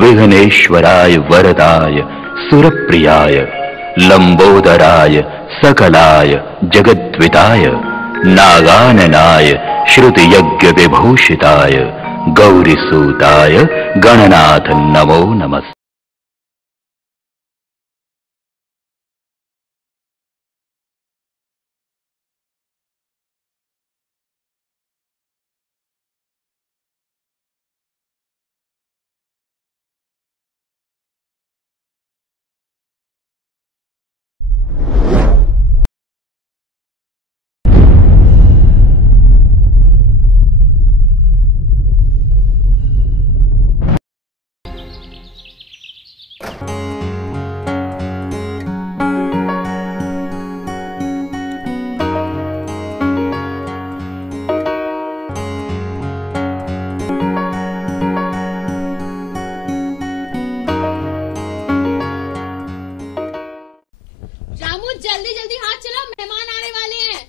विघ्नेश्वराय वरदाय सुरप्रियाय लंबोदराय सकलाय जगद्विताय नागाननाय श्रुतियज्ञ विभूषिताय गौरीसूताय गणनाथ नमो नमः। जल्दी जल्दी हाथ चलाओ, मेहमान आने वाले हैं।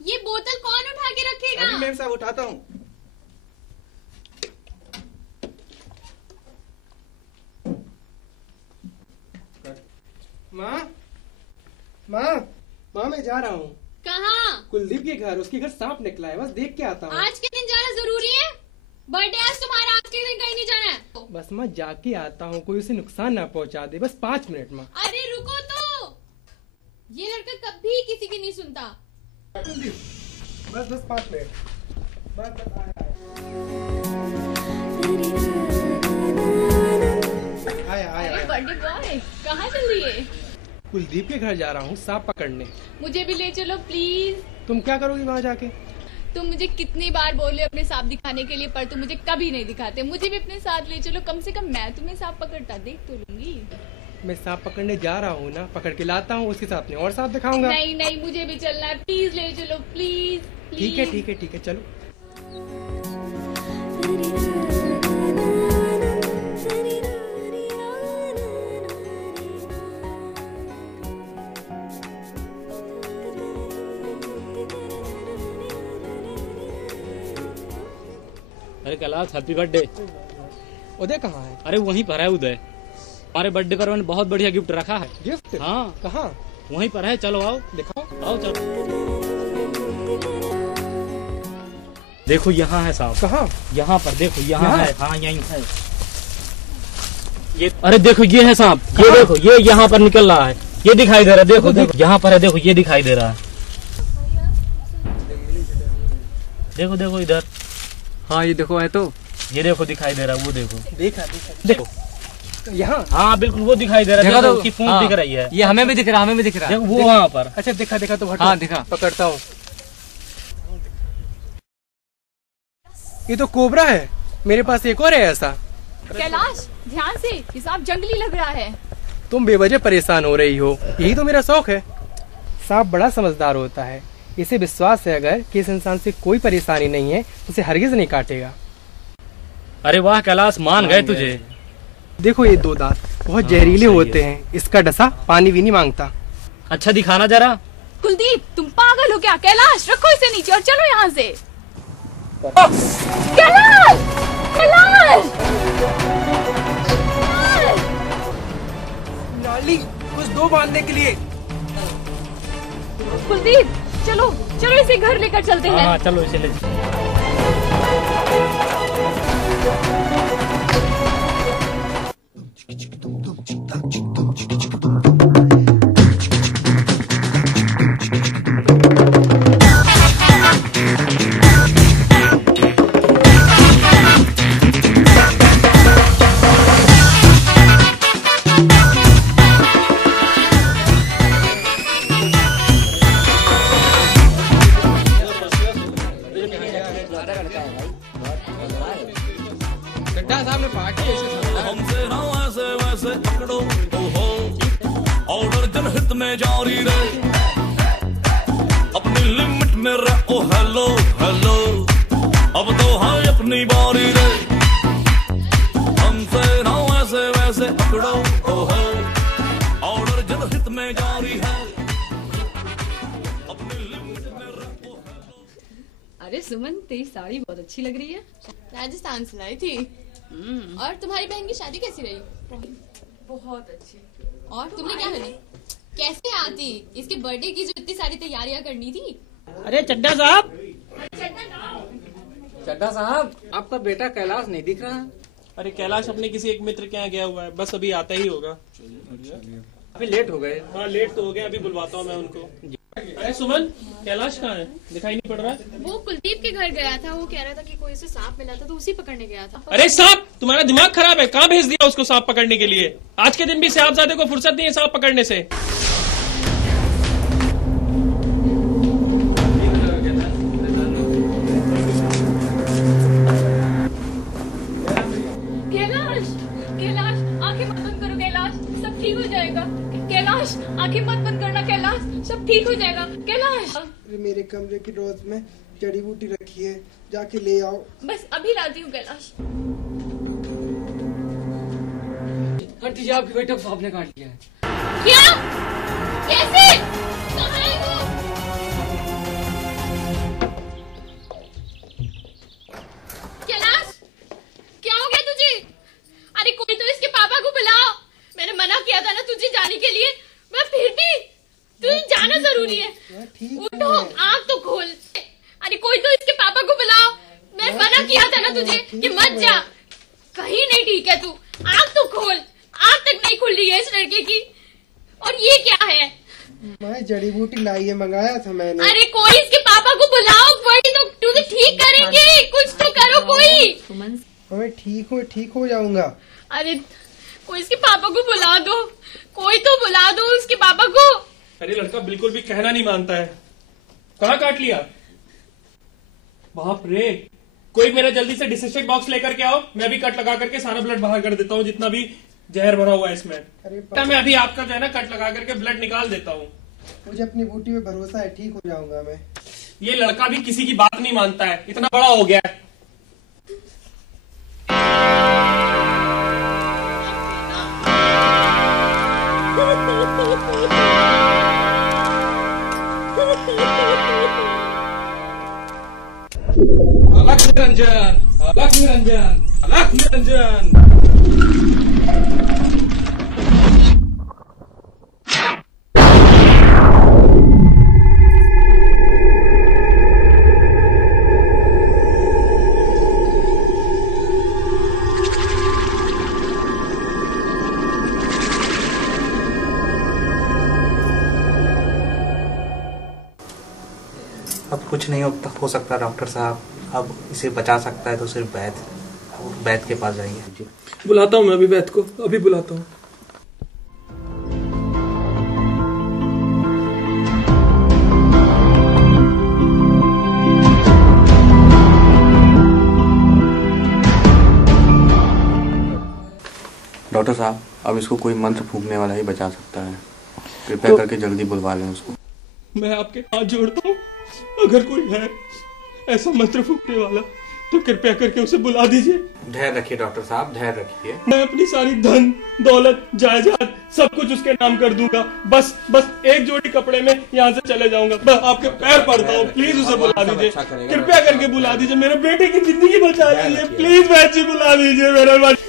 ये बोतल कौन उठा के रखेगा? अभी मैम साहब उठाता हूँ। माँ माँ माँ मैं जा रहा हूँ। कहाँ? कुलदीप के घर, उसके घर सांप निकला है, बस देख के आता हूँ। आज के दिन जाना जरूरी है? बर्थडे आज तुम्हारा, आज के दिन कहीं नहीं जाना है। बस मैं जाके आता हूँ, कोई उसे नुकसान ना पहुँचा दे, बस 5 मिनट में। अरे रुको तो, ये लड़का कभी किसी की नहीं सुनता। बस 5 मिनट। बस आया। बर्थडे बॉय कहाँ चल रही है? कुलदीप के घर जा रहा हूँ सांप पकड़ने। मुझे भी ले चलो प्लीज। तुम क्या करोगी वहाँ जाके? तुम मुझे कितनी बार बोले अपने सांप दिखाने के लिए, पर तुम मुझे कभी नहीं दिखाते। मुझे भी अपने साथ ले चलो, कम से कम मैं तुम्हें सांप पकड़ता देख तो लूंगी। मैं सांप पकड़ने जा रहा हूँ ना, पकड़ के लाता हूँ, उसके साथ में और सांप दिखाऊंगा। नहीं नहीं, मुझे भी चलना है, प्लीज ले चलो प्लीज। ठीक है चलो। अरे कैलाश हैप्पी बर्थडे। उदय कहाँ है? अरे वहीं पर है उदय। हमारे बर्थडे पर मैंने बहुत बढ़िया गिफ्ट रखा है। गिफ्ट? हाँ। कहाँ? वहीं पर है, चलो आओ दिखाओ। आओ चलो। देखो यहाँ है सांप। कहाँ? यहाँ पर देखो, यहाँ है। हाँ यहीं है ये। अरे देखो ये है सांप, ये देखो, ये यहाँ पर निकल रहा है, ये दिखाई दे रहा है। देखो देखो यहाँ पर है, देखो ये दिखाई दे रहा है। देखो देखो इधर। हाँ ये देखो है तो, ये देखो दिखाई दे रहा है, वो देखो। देखो यहाँ। हाँ बिल्कुल वो दिखाई दे रहा है, देखो उसकी पूंछ दिख रही है। ये हमें भी दिख रहा है, देखो वो वहाँ पर। अच्छा दिखा तो हटो। हाँ दिखा, पकड़ता हूँ। ये तो कोबरा है, मेरे पास एक और है ऐसा। कैलाश ध्यान से, ये सांप जंगली लग रहा है। तुम बेवजह परेशान हो रही हो, यही तो मेरा शौक है। सांप बड़ा समझदार होता है, इसे विश्वास है अगर कि इस इंसान से कोई परेशानी नहीं है, उसे हरगिज नहीं काटेगा। अरे वाह कैलाश, मान गए तुझे। देखो ये 2 दांत बहुत जहरीले होते हैं, इसका डसा पानी भी नहीं मांगता। अच्छा दिखाना जरा। कुलदीप तुम पागल हो क्या? कैलाश रखो इसे नीचे और चलो यहाँ से। कैलाश! कैलाश! नाली कुछ दो बांधने के लिए। कुलदीप चलो चलो, इसे घर लेकर चलते हैं। हाँ चलो इसे ले। हमसे ना वैसे वैसे पकड़ो हो, ऑर्डर जनहित में जारी रहे, अपनी लिमिट में रहो। हेलो हेलो, अब तो है अपनी बारी रे। हमसे ना वैसे वैसे पकड़ो हो, ऑर्डर जनहित में जारी है। अरे सुमन, तेरी साड़ी बहुत अच्छी लग रही है। राजस्थान से लाई थी। और तुम्हारी बहन की शादी कैसी रही? बहुत अच्छी। और तुमने क्या करी? कैसे आती? इसके बर्थडे की जो इतनी सारी तैयारियां करनी थी। अरे चड्डा साहब, चड्डा साहब, आपका बेटा कैलाश नहीं दिख रहा। अरे कैलाश अपने किसी एक मित्र के यहाँ गया हुआ है, बस अभी आता ही होगा। अभी लेट हो गए। हाँ लेट तो हो गया, अभी बुलवाता हूँ मैं उनको। अरे सुमन, कैलाश कहाँ है? दिखाई नहीं पड़ रहा है। वो कुलदीप के घर गया था, वो कह रहा था कि कोई उसे सांप मिला था तो उसी पकड़ने गया था। अरे सांप, तुम्हारा दिमाग खराब है? कहाँ भेज दिया उसको सांप पकड़ने के लिए? आज के दिन भी साहबजादे को फुर्सत नहीं है सांप पकड़ने से। कैलाश, कैलाश, आंखें मत बंद करो कैलाश, सब ठीक हो जाएगा। कैलाश, आंखें मत बंद करना कैलाश, सब ठीक हो जाएगा। कैलाश, मेरे कमरे की रोज में जड़ी बूटी रखी है, जाके ले आओ। बस अभी लाती हूँ कैलाश। आंटी जी, आपके बेटे को सांप ने काट लिया है। क्या? कैसे? कहाँ है वो? कैलाश, क्या हो गया तुझे? अरे कोई तो इसके पापा को बुलाओ। मैंने मना किया था ना तुझे जाने के लिए, मैं फिर भी तुझे जाना जरूरी है। उठो, आँख तो खोल। अरे कोई तो इसके पापा को बुलाओ। मैं मना किया था ना तुझे कि मत जा। कहीं नहीं ठीक है तू, आँख तो खोल। आँख तक नहीं खुल रही है इस लड़के की। और ये क्या है? मैं जड़ी बूटी लाई है, मंगाया था मैंने। अरे कोई इसके पापा को बुलाओ, वही तो तुझे ठीक करेंगे। कुछ तो करो कोई। सुमन, मैं ठीक हो जाऊंगा। अरे कोई इसके पापा को बुला दो, कोई तो बुला दो उसके पापा को। अरे लड़का बिल्कुल भी कहना नहीं मानता है। कहाँ काट लिया? बाप रे, कोई मेरा जल्दी से डिsinfect बॉक्स लेकर के आओ। मैं भी कट लगा करके सारा ब्लड बाहर कर देता हूँ, जितना भी जहर भरा हुआ है इसमें। अरे मैं अभी आपका जो है ना कट लगा करके ब्लड निकाल देता हूँ। मुझे अपनी बूटी पे भरोसा है, ठीक हो जाऊंगा मैं। ये लड़का भी किसी की बात नहीं मानता है, इतना बड़ा हो गया है। अलग निरंजन, अलग निरंजन, अलग निरंजन। अब कुछ नहीं हो सकता डॉक्टर साहब। अब इसे बचा सकता है तो सिर्फ वैद्य के पास जाइए। बुलाता हूँ मैं अभी वैद्य को, अभी बुलाता हूँ। डॉक्टर साहब, अब इसको कोई मंत्र फूंकने वाला ही बचा सकता है। कृपया करके जल्दी बुलवा लें उसको। मैं आपके हाथ जोड़ता हूँ, अगर कोई है ऐसा मंत्र फूंकने वाला तो कृपया करके उसे बुला दीजिए। धैर्य रखिए डॉक्टर साहब, धैर्य रखिए। मैं अपनी सारी धन दौलत जायदाद सब कुछ उसके नाम कर दूंगा। बस एक जोड़ी कपड़े में यहाँ से चले जाऊंगा। बस आपके पैर पड़ता हूँ, प्लीज उसे बुला दीजिए। कृपया करके बुला दीजिए, मेरे बेटे की जिंदगी बचा लीजिए। प्लीज वैद्य जी बुला दीजिए मेरे बच्चे।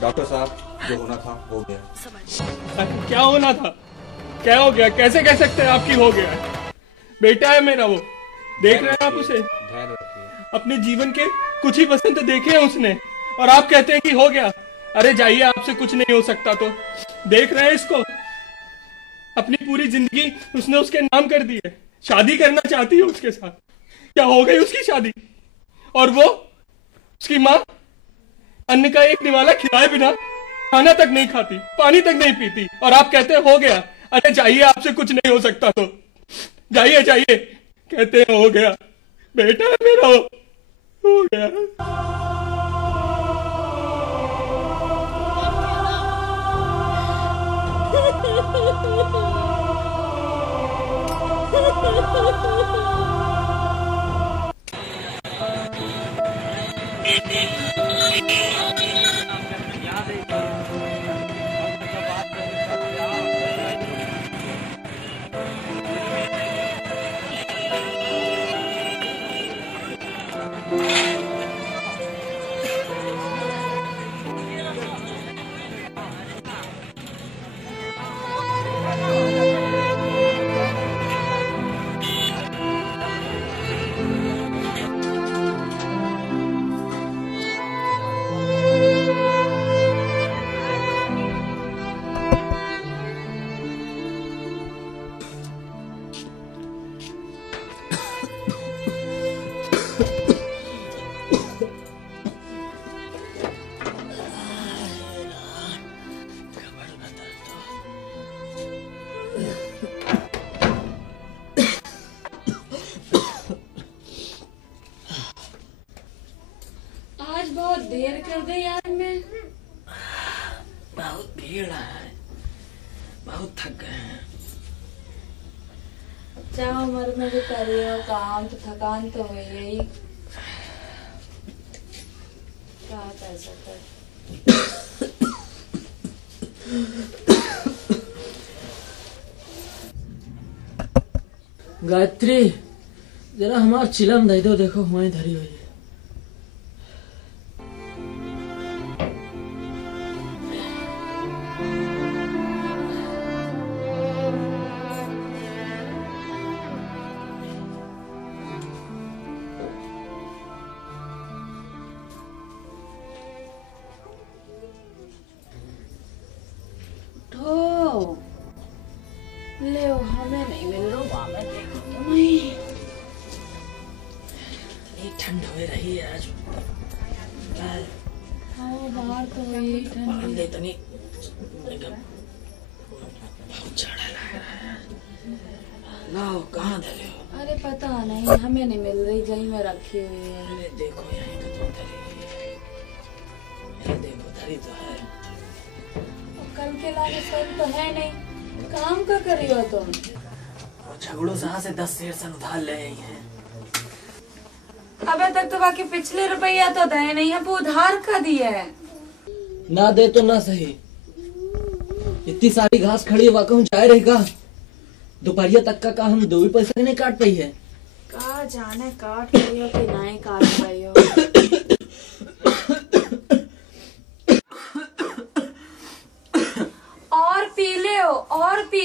डॉक्टर साहब, जो होना था हो गया। क्या होना था? क्या हो गया? कैसे कह सकते हैं आपकी हो गया? बेटा है मेरा, वो देख रहे हैं आप उसे। धैर्य रखिए। अपने जीवन के कुछ ही बसंत देखे हैं उसने, और आप कहते हैं कि हो गया। अरे जाइए, आपसे कुछ नहीं हो सकता। तो देख रहे हैं इसको, अपनी पूरी जिंदगी उसने उसके नाम कर दी है। शादी करना चाहती है उसके साथ। क्या हो गई उसकी शादी? और वो उसकी माँ अन्न का एक निवाला खिलाए बिना खाना तक नहीं खाती, पानी तक नहीं पीती, और आप कहते हैं हो गया। अरे जाइए, आपसे कुछ नहीं हो सकता। तो जाइए जाइए, कहते हैं हो गया। बेटा है मेरा, हो गया। देर कर दे यार। मैं बहुत भीड़ है, बहुत थक गए हैं। चाहो उम्र में भी करियो काम तो थकान तो हुई ही। क्या कर सकते। गायत्री जरा हमारा चिलम दे दो, देखो हमारी धरी हुई है। ले हमें नहीं मिल रहा, मैं देखो तो नहीं। ये ठंड हो रही है आज। हाँ बाहर तो वही ठंड तो नहीं, बहुत जाड़ा लग रहा है। लाओ कहाँ धरे हो? अरे पता नहीं, हमें नहीं मिल रही, जहीं में रखी हुई है। अरे देखो यहीं तो तुम धरी हुई है। ये देखो धरी तो है। कल के लाने सर तो है नहीं, काम का करी हो तुम? झगड़ों से 10 शेर सन उधार ले आई है। अबे तक तो बाकी पिछले रुपया तो दे नहीं है, वो उधार का दिया है। ना दे तो ना सही, इतनी सारी घास खड़ी हुआ कहूँ जाए रहेगा। दोपहरिया तक का हम 2 पैसे नहीं काट पाई है। का जाने काट पाई हो कि नहीं काट पाई हो। और पी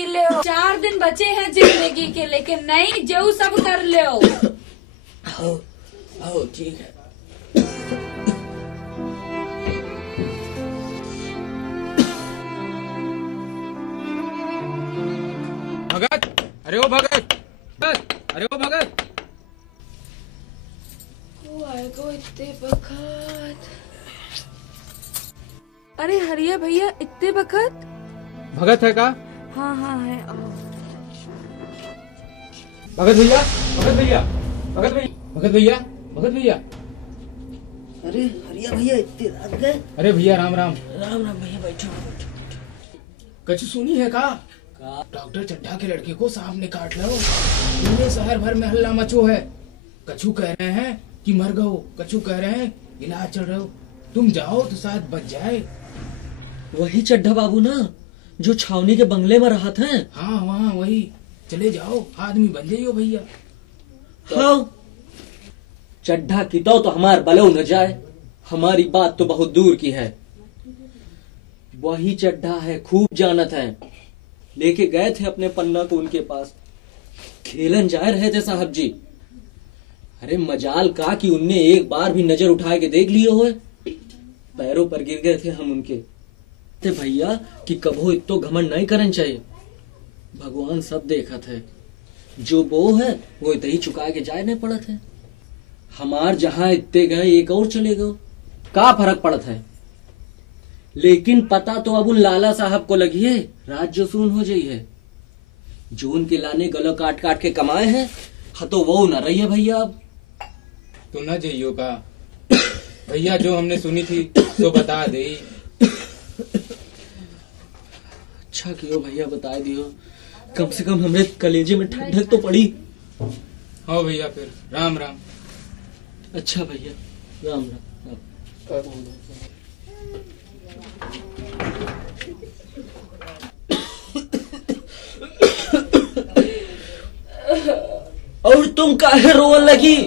ले हो। 4 दिन बचे हैं जिंदगी के, लेकिन नहीं जो सब कर ले हो। ठीक है। भगत, अरे ओ भगत, अरे ओ भगत। को इतने बखत। अरे हरिया भैया इतने बखत। भगत है का? हाँ हाँ है। भगत भैया, भगत भैया, भगत भैया, भगत भैया, भगत भैया। अरे हरिया भैया इतने रात गए। अरे भैया राम राम। राम राम भैया, बैठो। कछु सुनी है का? डॉक्टर चड्ढा के लड़के को सांप ने काट लो। पूरे शहर भर में हल्ला मचो है। कछु कह रहे हैं कि मर गओ, कछु कह रहे हैं इलाज चल रहा हो। तुम जाओ तो शायद बच जाए। वही चड्ढा बाबू ना जो छावनी के बंगले में रहा था। हाँ वहाँ वही, चले जाओ, आदमी बन जाइयो भैया। हाँ चड्ढा की तो हमार बलो न जाए, हमारी बात तो बहुत दूर की है। वही चड्ढा है, खूब जानत है। लेके गए थे अपने पन्ना को उनके पास, खेलन जा रहे थे साहब जी। अरे मजाल का कि उनने एक बार भी नजर उठा के देख लियो हो। पैरों पर गिर गए थे हम उनके। ते भैया कि कभो इतो घमंड नहीं करना चाहिए। भगवान सब देखत है, जो वो है वो इतना ही चुका के जाए नहीं पड़त है। हमार जहां इतने गए एक और चले गए, का फर्क पड़त है। लेकिन पता तो अब उन लाला साहब को लगी है, रात जो सुन हो जाई है। जो उनके लाने गलो काट काट के कमाए हैं, हाँ तो वो न रही है भैया। अब तो न जाइयो का भैया, जो हमने सुनी थी तो बता दे। अच्छा कियो भैया बता दियो, कम से कम हमरे कलेजे में ठंडक तो पड़ी। हाँ भैया फिर राम राम। अच्छा भैया राम राम। और तुम काहे रोवन लगी?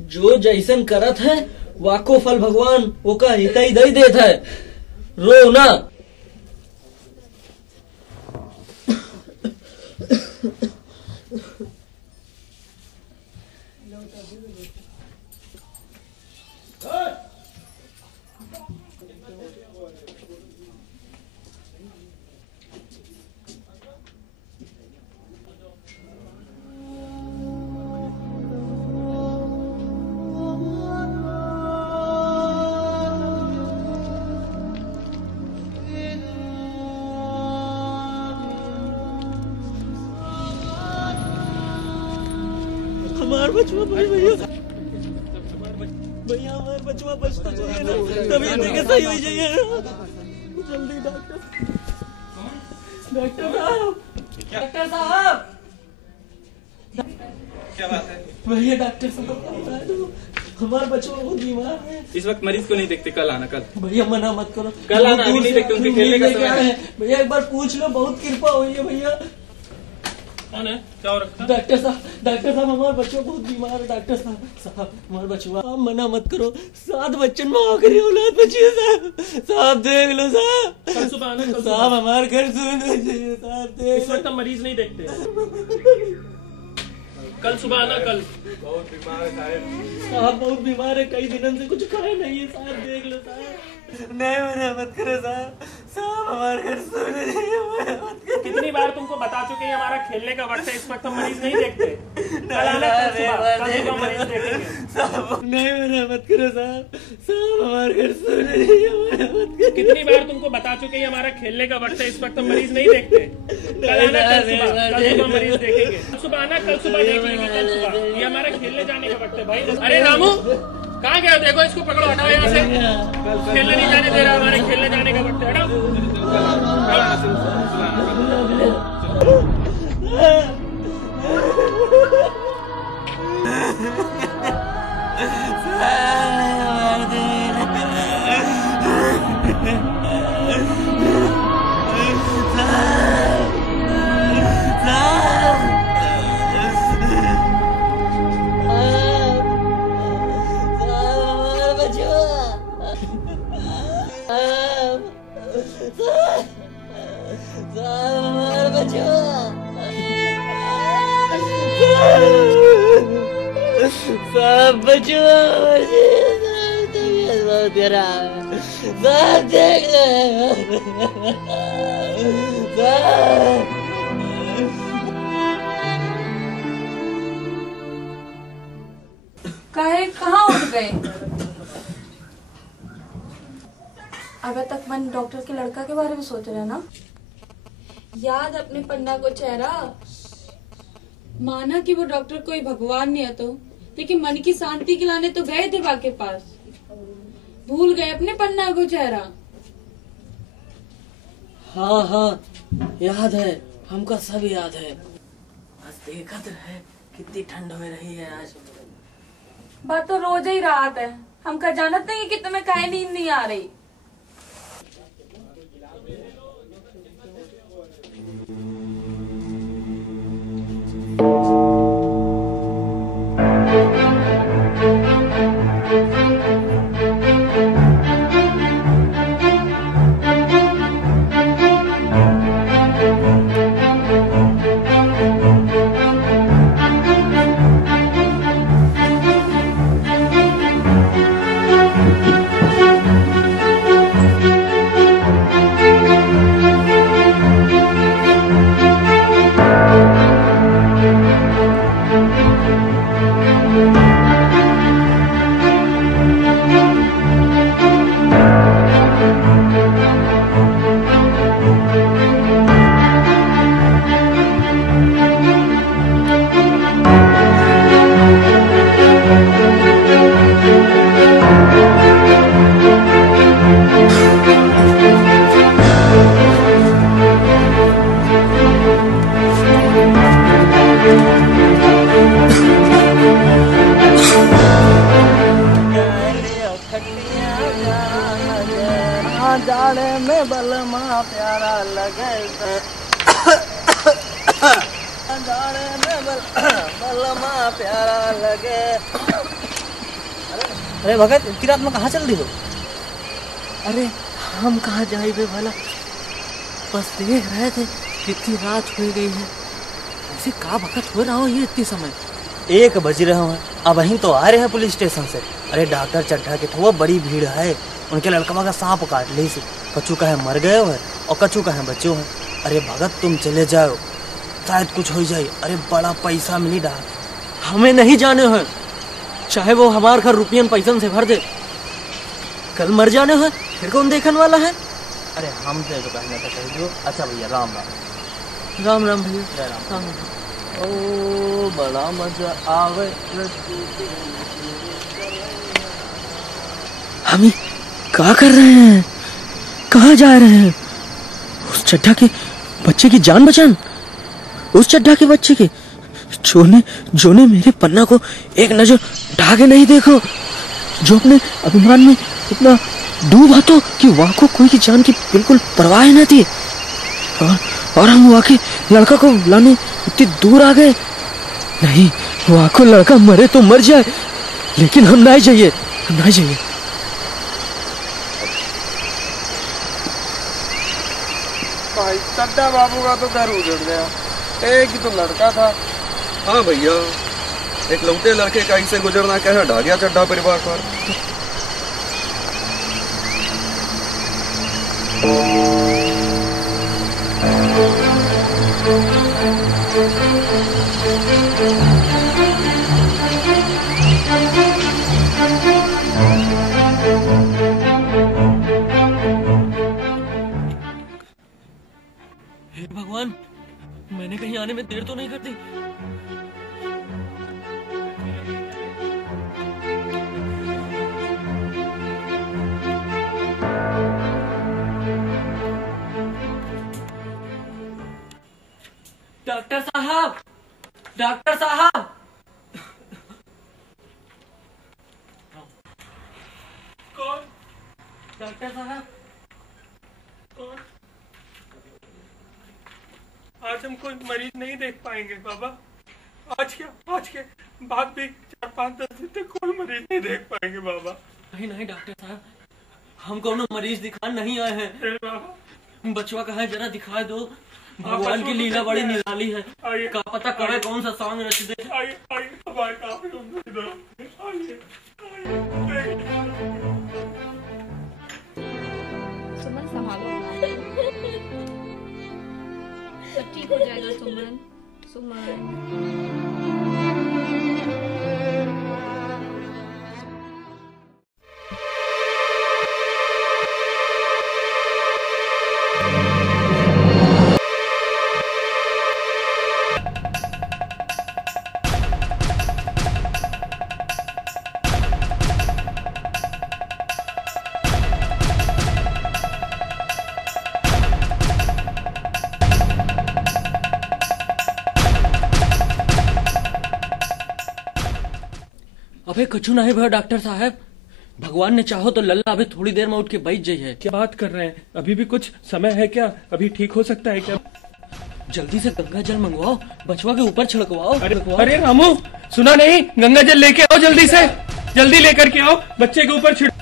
जो जैसन करत है वाको फल भगवान ओका हिता ही दई देत है। रो ना। हमार बचवा भाई भैया, भैया हमारे बचवा बच तो जाइए ना, तबीयत देखे सही हो जाइए जल्दी। डॉक्टर साहब, डॉक्टर साहब, क्या बात है भैया? डॉक्टर साहब हमारा बच्चा बहुत बीमार है। इस वक्त मरीज को नहीं देखते, कल आना। कल भैया मना मत करो, कल आना, अभी नहीं देखते, उनके खेलने का समय है। भैया एक बार पूछ लो, बहुत कृपा हुई है भैया। कौन है? क्या हो रखा? डॉक्टर साहब हमारा बच्चा बहुत बीमार है। डॉक्टर साहब हमारा बच्चा, आप मना मत करो, 7 बच्चन में आखिरी औलाद बची है साहब, देख लो साहब। कल सुबह आना, कल साहब हमारे घर सुनो साहब, देख इस वक्त हम मरीज नहीं देखते, कल सुबह आना। कल बहुत बीमार है साहब, बहुत बीमार है, कई दिनों से कुछ खाए नहीं है साहब, देख लो साहब। नहीं मना मत करो साहब, हमारे घर सुनो, कितनी बार तुमको बता चुके हैं हमारा खेलने का वक्त है, इस वक्त हम मरीज नहीं देखते। कल आना, कल सुबह मरीज देखेंगे। नहीं मना मत करो साहब, हमारे घर सुनो। कितनी बार तुमको बता चुके हैं हमारा खेलने का वक्त है, इस वक्त हम मरीज नहीं देखते। कल आना, कल सुबह मरीज देखेंगे। कल सुबह आना, कल सुबह देख लेंगे, कल सुबह। ये हमारा खेलने जाने का वक्त है भाई। अरे रामू कहाँ गया? देखो इसको पकड़ो, हटाओ यहाँ से, खेलने नहीं जाने दे रहा, हमारे खेलने जाने का वक्त है, हटाओ। साहब बचो, तेरा साहब देख काहे कहाँ उठ गए? अभी तक मन डॉक्टर के लड़का के बारे में सोच रहे ना? याद अपने पन्ना को चेहरा। माना कि वो डॉक्टर कोई भगवान नहीं है तो, लेकिन मन की शांति के लाने तो गए थे बा के पास। भूल गए अपने पन्ना को चेहरा। हाँ याद है, हमको सब याद है। बस देखा तो है कितनी ठंड हो रही है आज। बात तो रोज ही रात है, हम का जानत नहीं कि तुम्हें काहे नींद नहीं आ रही। जाड़े में बलमा प्यारा लगे, जाड़े में बलमा प्यारा लगे। अरे भगत, इतनी रात में कहाँ चल रही हो? अरे हम कहाँ जाए बे भला, बस देख रहे थे कितनी रात हो गई है। ऐसे का भगत हो रहा हो ये इतनी समय? 1 बज रहे हैं, अब वहीं तो आ रहे हैं पुलिस स्टेशन से। अरे डॉक्टर चड्ढा के तो वो बड़ी भीड़ है, उनके लड़का का सांप काट ली से। कछु का है मर गए हैं और कछु का है बच्चे हैं। अरे भगत तुम चले जाओ, शायद कुछ हो जाए। अरे बड़ा पैसा मिली डा, हमें नहीं जाने हैं, चाहे वो हमारे घर रुपयन पैसन से भर दे। कल मर जाने हैं, फिर कौन देखने वाला है? अरे हमसे तो कहना था कह दो। अच्छा भैया, राम राम। राम राम भैया, जय राम। ओ बड़ा मजा आवे। हम ही क्या कर रहे हैं? कहाँ जा रहे हैं? उस चड्ढा के बच्चे की जान बचान? उस चड्ढा के बच्चे के जो ने मेरे पन्ना को एक नजर उठा के नहीं देखो, जो अपने अभिमान में इतना डूबा तो कि वहां को कोई की जान की बिल्कुल परवाह न थी, और हम वहां के लड़का को लाने इतनी दूर आ गए। नहीं, वहां को लड़का मरे तो मर जाए, लेकिन हम नहीं जाइए, हम नहीं जाइए। भाई चड्ढा बाबू का तो घर उजड़ गया, एक ही तो लड़का था। हाँ भैया, एक लौटे लड़के का इसे गुजरना कह ढा गया चड्ढा परिवार पर। हे भगवान, मैंने कहीं आने में देर तो नहीं कर दी? डॉक्टर साहब, डॉक्टर साहब, कौन? डॉक्टर साहब, कौन? आज हम कोई मरीज नहीं देख पाएंगे बाबा। आज के बाद भी 4-5-10 दिन तक कोई मरीज नहीं देख पाएंगे बाबा। नहीं नहीं डॉक्टर साहब, हम कोनो मरीज दिखाने नहीं आए हैं। बाबा बचवा कहाँ है, जरा दिखा दो। भगवान की लीला बड़ी निराली है, का पता करे कौन सा सांग रच दे। आइए हमारे काफी इधर आइए। सुमन संभालो, सब ठीक हो जाएगा सुमन। सुमन अबे कछु नहीं भयो डॉक्टर साहब, भगवान ने चाहो तो लल्ला अभी थोड़ी देर में उठ के बैठ जाइए। क्या बात कर रहे हैं? अभी भी कुछ समय है क्या? अभी ठीक हो सकता है क्या? जल्दी से गंगा जल मंगवाओ, बचवा के ऊपर छिड़कवाओ। अरे रामू, सुना नहीं? गंगा जल लेके आओ, जल्दी से, जल्दी लेकर के आओ, बच्चे के ऊपर छिड़क।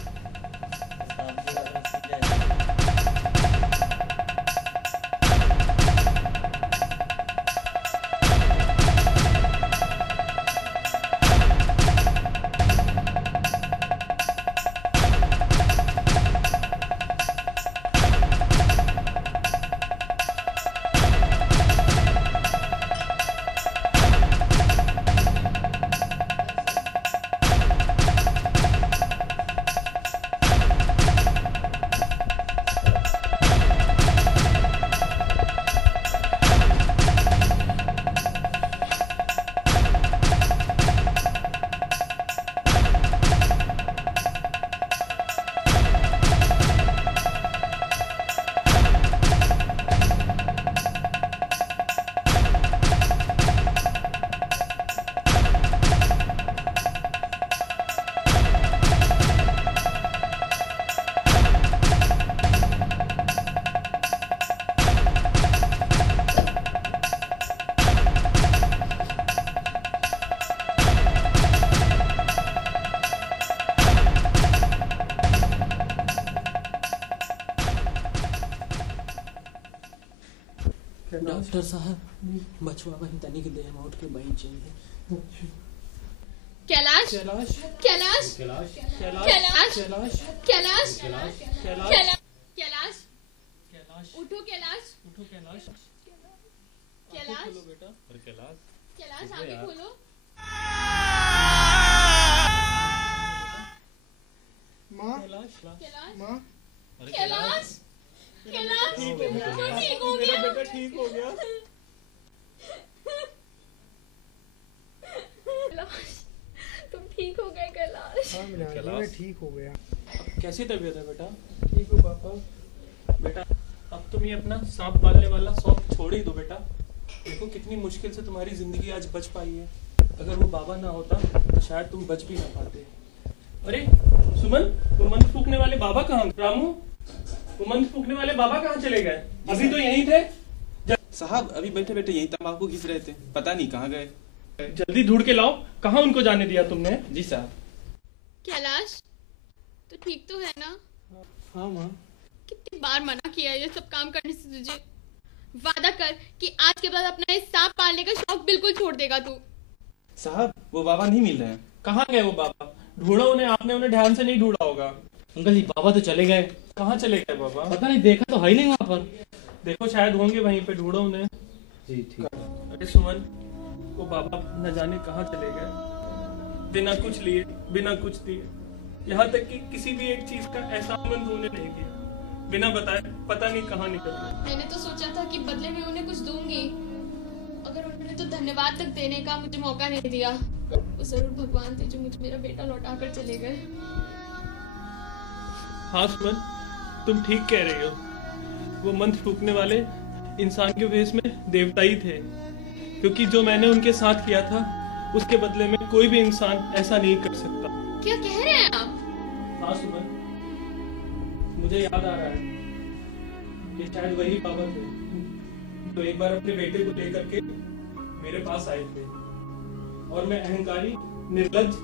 डॉक्टर साहब, बचवा बहन तनी की देर में उठ के बैठ जाइए। कैलाश, कैलाश, कैलाश, कैलाश, कैलाश, कैलाश, उठो कैलाश, उठो कैलाश, कैलाश, खोलो बेटा। अरे कैलाश, कैलाश आंखें खोलो। माँ, कैलाश, माँ, कैलाश, कैलाश, ठीक हो गया, बेटा ठीक हो गया। कैलाश, तुम ठीक हो गए कैलाश। हाँ, मैं ठीक हो गया। कैसी तबीयत है बेटा? ठीक हो पापा? बेटा अब तुम ये अपना सांप पालने वाला शौक छोड़ ही दो बेटा। देखो कितनी मुश्किल से तुम्हारी जिंदगी आज बच पाई है। अगर वो बाबा ना होता तो शायद तुम बच भी ना पाते। अरे सुमन, वो मंत्र फूकने वाले बाबा कहाँ? रामू, वो मंत्र फूकने वाले बाबा कहाँ चले गए? अभी तो यहीं थे। साहब अभी बैठे बैठे यहीं तंबाकू घिस रहे थे, पता नहीं कहाँ गए। जल्दी ढूंढ के लाओ, कहाँ उनको जाने दिया तुमने? जी साहब। कैलाश, तू ठीक तो है ना? हाँ माँ। कितनी बार मना किया ये सब काम करने से तुझे। वादा कर कि आज के बाद अपना इस सांप पालने का शौक बिल्कुल छोड़ देगा तू। साहब वो बाबा नहीं मिल रहे हैं। कहाँ गए वो बाबा? ढूंढो उन्हें, आपने उन्हें ध्यान से नहीं ढूंढा होगा। अंकल जी बाबा तो चले गए। कहाँ चले गए बाबा? पता नहीं, देखा तो है ही नहीं वहाँ पर। देखो शायद होंगे वहीं पे, ढूंढो उन्हें। जी ठीक। अरे सुमन, वो बाबा न जाने कहाँ चले गए, बिना कुछ लिए, बिना कुछ दिए। यहाँ तक कि किसी भी एक चीज का एहसान उन्हें नहीं दिया। बिना बताए पता नहीं कहाँ निकल गए। मैंने तो सोचा था कि बदले में उन्हें कुछ दूंगी, अगर उन्होंने तो धन्यवाद तक देने का मुझे मौका नहीं दिया। वो जरूर भगवान थे जो मुझे मेरा बेटा लौटा कर चले गए। हाँ सुमन, तुम ठीक कह रही हो। वो मंत्र फूकने वाले इंसान के वेश में देवता ही थे, क्योंकि जो मैंने उनके साथ किया था उसके बदले में कोई भी इंसान ऐसा नहीं कर सकता। क्या कह रहे हैं आप? हाँ सुमन, मुझे याद आ रहा है कि शायद वही बाबा थे तो एक बार अपने बेटे को लेकर के मेरे पास आए थे, और मैं अहंकारी, निर्लज्ज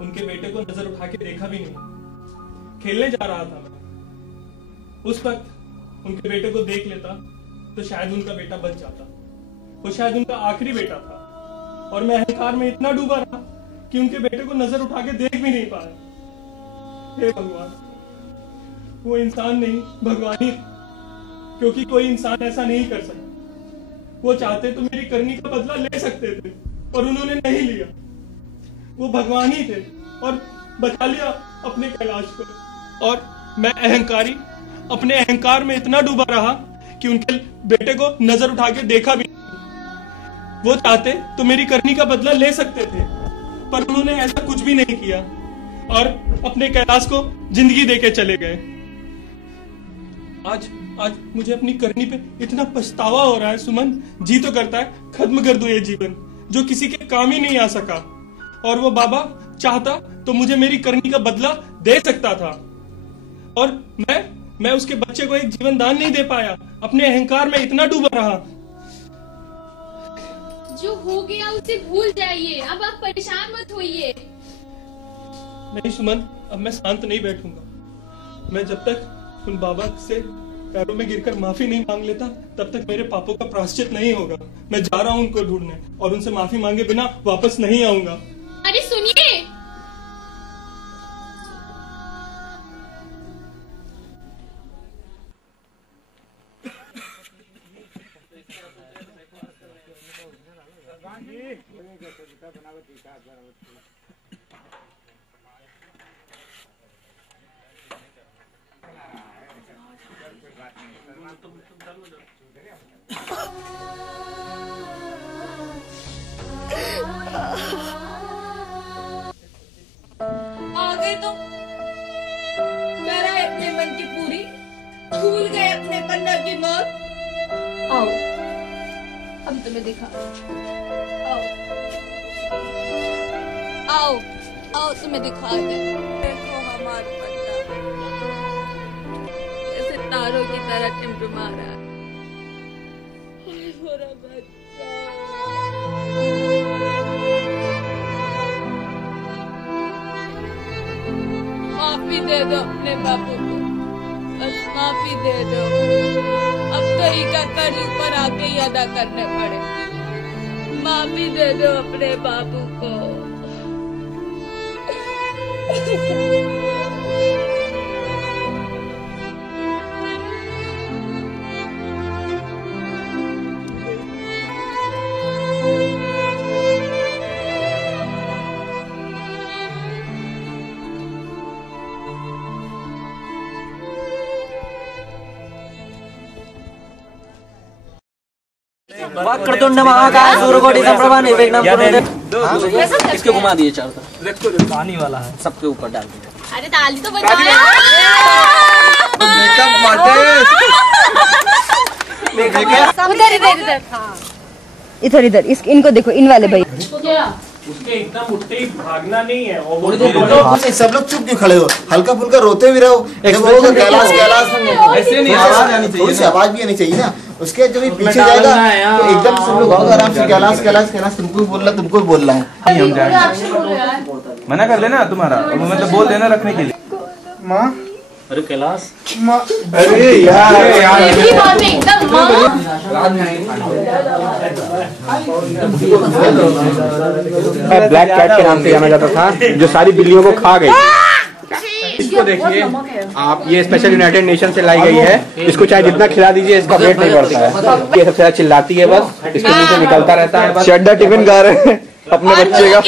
उनके बेटे को नजर उठा के देखा भी नहीं। खेलने जा रहा था मैं, उस वक्त उनके बेटे को देख लेता तो शायद उनका बेटा बच जाता। वो शायद उनका आखिरी बेटा था, और मैं अहंकार में इतना डूबा रहा कि उनके बेटे को नजर उठा के देख भी नहीं पाया। हे भगवान, वो इंसान नहीं भगवान ही, क्योंकि कोई इंसान ऐसा नहीं कर सकता। वो चाहते तो मेरी करनी का बदला ले सकते थे, और उन्होंने नहीं लिया। वो भगवान ही थे और बचा लिया अपने कैलाश को। और मैं अहंकारी अपने अहंकार में इतना डूबा रहा कि उनके बेटे को नजर उठा के देखा भी नहीं। वो चाहते तो मेरी करनी का बदला ले सकते थे, पर उन्होंने ऐसा कुछ भी नहीं किया और अपने कैलाश को जिंदगी देके चले गए। आज मुझे अपनी करनी पे इतना पछतावा हो रहा है सुमन, जी तो करता है खत्म कर दूं ये जीवन जो किसी के काम ही नहीं आ सका। और वो बाबा चाहता तो मुझे मेरी करनी का बदला दे सकता था, और मैं उसके बच्चे को एक जीवन दान नहीं दे पाया। अपने अहंकार में इतना डूबा रहा। जो हो गया उसे भूल जाइए, अब आप परेशान मत होइए। नहीं सुमन, अब मैं शांत नहीं बैठूंगा। मैं जब तक उन बाबा से पैरों में गिरकर माफी नहीं मांग लेता तब तक मेरे पापों का प्रायश्चित नहीं होगा। मैं जा रहा हूं उनको ढूंढने, और उनसे माफी मांगे बिना वापस नहीं आऊंगा। अरे सुनिए, आ गए तो कर आए अपने मन की पूरी, भूल गए अपने पन्ना की मौत। आओ हम तुम्हें दिखा, आओ आओ आओ तुम्हें दिखा दे। देखो हमारा पन्ना कैसे तारों की तरह टिमटिमा रहा है। मेरा बच्चा, माफी दे दो अपने बापू को, बस माफी दे दो। अब तो ही का कर्ज ऊपर आके ही अदा करने पड़े। माफी दे दो अपने बापू को। वक्रतुंड महाकाय सूर्यकोटि समप्रभा निर्विघ्नं कुरु देव। इसको घुमा दिए चारों तरफ, पानी वाला है, सबके ऊपर डाल दिया। अरे दादी तो बनाया। उधर इधर इधर इधर इधर इनको देखो, इन वाले भाई। उसके एकदम उठते ही भागना नहीं है। और सब लोग चुप क्यों खड़े हो? हल्का फुल्का रोते भी रहो। कैलाश ऐसे नहीं, आवाज आनी चाहिए, थोड़ी सी आवाज भी आनी चाहिए ना। उसके जब पीछे जाएगा तो एकदम सब लोग आओगे आराम से। कैलाश कैलाश कैलाश तुमको बोल रहा, तुमको बोल रहा है। हम जाएंगे, मना कर लेना तुम्हारा, मतलब बोल देना रखने के लिए। माँ अरे कैलाश, अरे यार ब्लैक कैट के नाम से जाना जाता था, जो सारी बिल्लियों को खा गई। इसको देखिए आप, ये स्पेशल यूनाइटेड नेशन से लाई गई है। इसको चाहे जितना खिला दीजिए इसका वेट नहीं बढ़ता है। ये सबसे ज्यादा चिल्लाती है, बस इसके मुंह से निकलता रहता है। चड्डा टिफिन खा रहे हैं अपने बच्चे का।